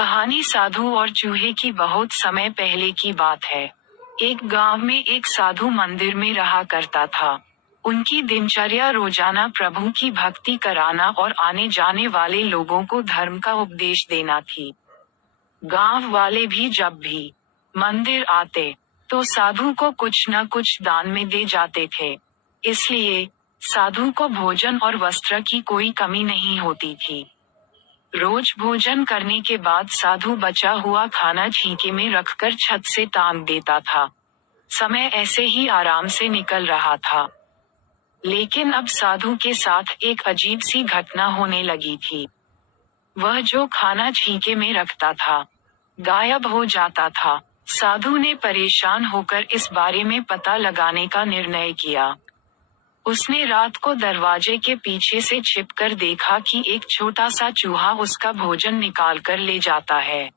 कहानी साधु और चूहे की। बहुत समय पहले की बात है। एक गांव में एक साधु मंदिर में रहा करता था। उनकी दिनचर्या रोजाना प्रभु की भक्ति कराना और आने जाने वाले लोगों को धर्म का उपदेश देना थी। गांव वाले भी जब भी मंदिर आते तो साधु को कुछ न कुछ दान में दे जाते थे। इसलिए साधु को भोजन और वस्त्र की कोई कमी नहीं होती थी। रोज भोजन करने के बाद साधु बचा हुआ खाना छींके में रखकर छत से टांग देता था। समय ऐसे ही आराम से निकल रहा था। लेकिन अब साधु के साथ एक अजीब सी घटना होने लगी थी। वह जो खाना छींके में रखता था, गायब हो जाता था। साधु ने परेशान होकर इस बारे में पता लगाने का निर्णय किया। उसने रात को दरवाजे के पीछे से छिपकर देखा कि एक छोटा सा चूहा उसका भोजन निकाल कर ले जाता है।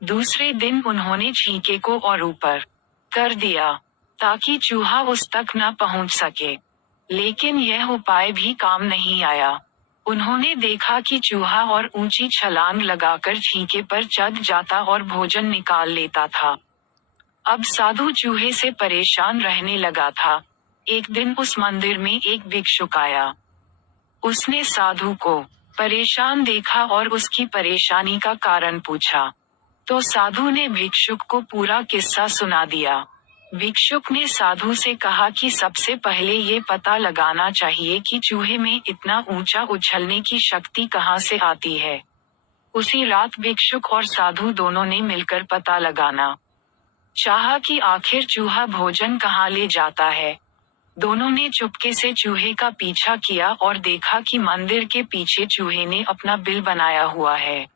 दूसरे दिन उन्होंने छींके को और ऊपर कर दिया ताकि चूहा उस तक न पहुंच सके। लेकिन यह उपाय भी काम नहीं आया। उन्होंने देखा कि चूहा और ऊंची छलांग लगाकर छींके पर चढ़ जाता और भोजन निकाल लेता था। अब साधु चूहे से परेशान रहने लगा था। एक दिन उस मंदिर में एक भिक्षुक आया। उसने साधु को परेशान देखा और उसकी परेशानी का कारण पूछा। तो साधु ने भिक्षुक को पूरा किस्सा सुना दिया। भिक्षुक ने साधु से कहा कि सबसे पहले ये पता लगाना चाहिए कि चूहे में इतना ऊंचा उछलने की शक्ति कहाँ से आती है। उसी रात भिक्षुक और साधु दोनों ने मिलकर पता लगाना चाहा कि आखिर चूहा भोजन कहाँ ले जाता है। दोनों ने चुपके से चूहे का पीछा किया और देखा कि मंदिर के पीछे चूहे ने अपना बिल बनाया हुआ है।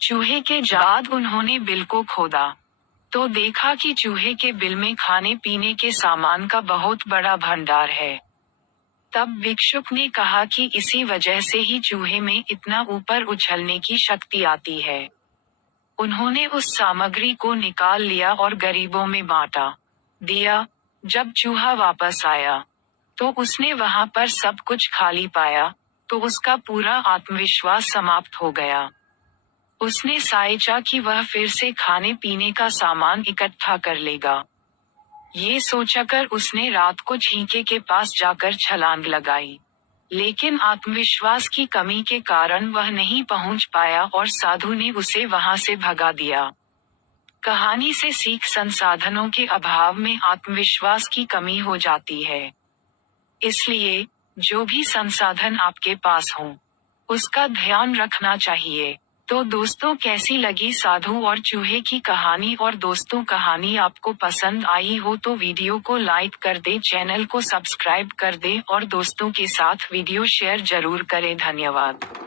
चूहे के बाद उन्होंने बिल को खोदा तो देखा कि चूहे के बिल में खाने पीने के सामान का बहुत बड़ा भंडार है। तब भिक्षुक ने कहा कि इसी वजह से ही चूहे में इतना ऊपर उछलने की शक्ति आती है। उन्होंने उस सामग्री को निकाल लिया और गरीबों में बांटा दिया। जब चूहा वापस आया तो उसने वहां पर सब कुछ खाली पाया तो उसका पूरा आत्मविश्वास समाप्त हो गया। उसने सोचा कि वह फिर से खाने पीने का सामान इकट्ठा कर लेगा। ये सोचकर उसने रात को छींके के पास जाकर छलांग लगाई। लेकिन आत्मविश्वास की कमी के कारण वह नहीं पहुंच पाया और साधु ने उसे वहां से भगा दिया। कहानी से सीख: संसाधनों के अभाव में आत्मविश्वास की कमी हो जाती है। इसलिए जो भी संसाधन आपके पास हो, उसका ध्यान रखना चाहिए। तो दोस्तों, कैसी लगी साधु और चूहे की कहानी? और दोस्तों, कहानी आपको पसंद आई हो तो वीडियो को लाइक कर दें, चैनल को सब्सक्राइब कर दें और दोस्तों के साथ वीडियो शेयर जरूर करें। धन्यवाद।